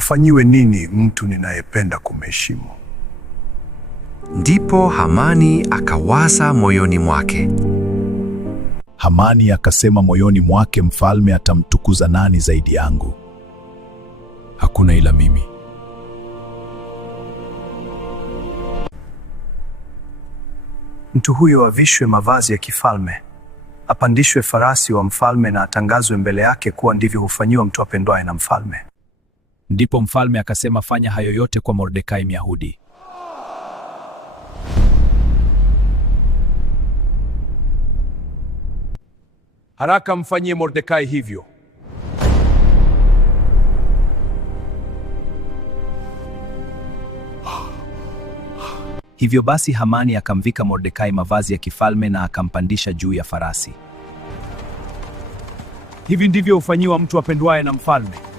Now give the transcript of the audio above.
Afanyiwe nini mtu ninayependa kumheshimu? Ndipo Hamani akawaza moyoni mwake. Hamani akasema moyoni mwake, mfalme atamtukuza nani zaidi yangu? Hakuna ila mimi. Mtu huyo avishwe mavazi ya kifalme, apandishwe farasi wa mfalme na atangazwe mbele yake kuwa ndivyo hufanyiwa mtu apendwaye na mfalme. Ndipo mfalme akasema, fanya hayo yote kwa Mordekai Myahudi. Haraka mfanyie Mordekai hivyo. Hivyo basi Hamani akamvika Mordekai mavazi ya kifalme na akampandisha juu ya farasi. Hivi ndivyo hufanyiwa mtu apendwaye na mfalme.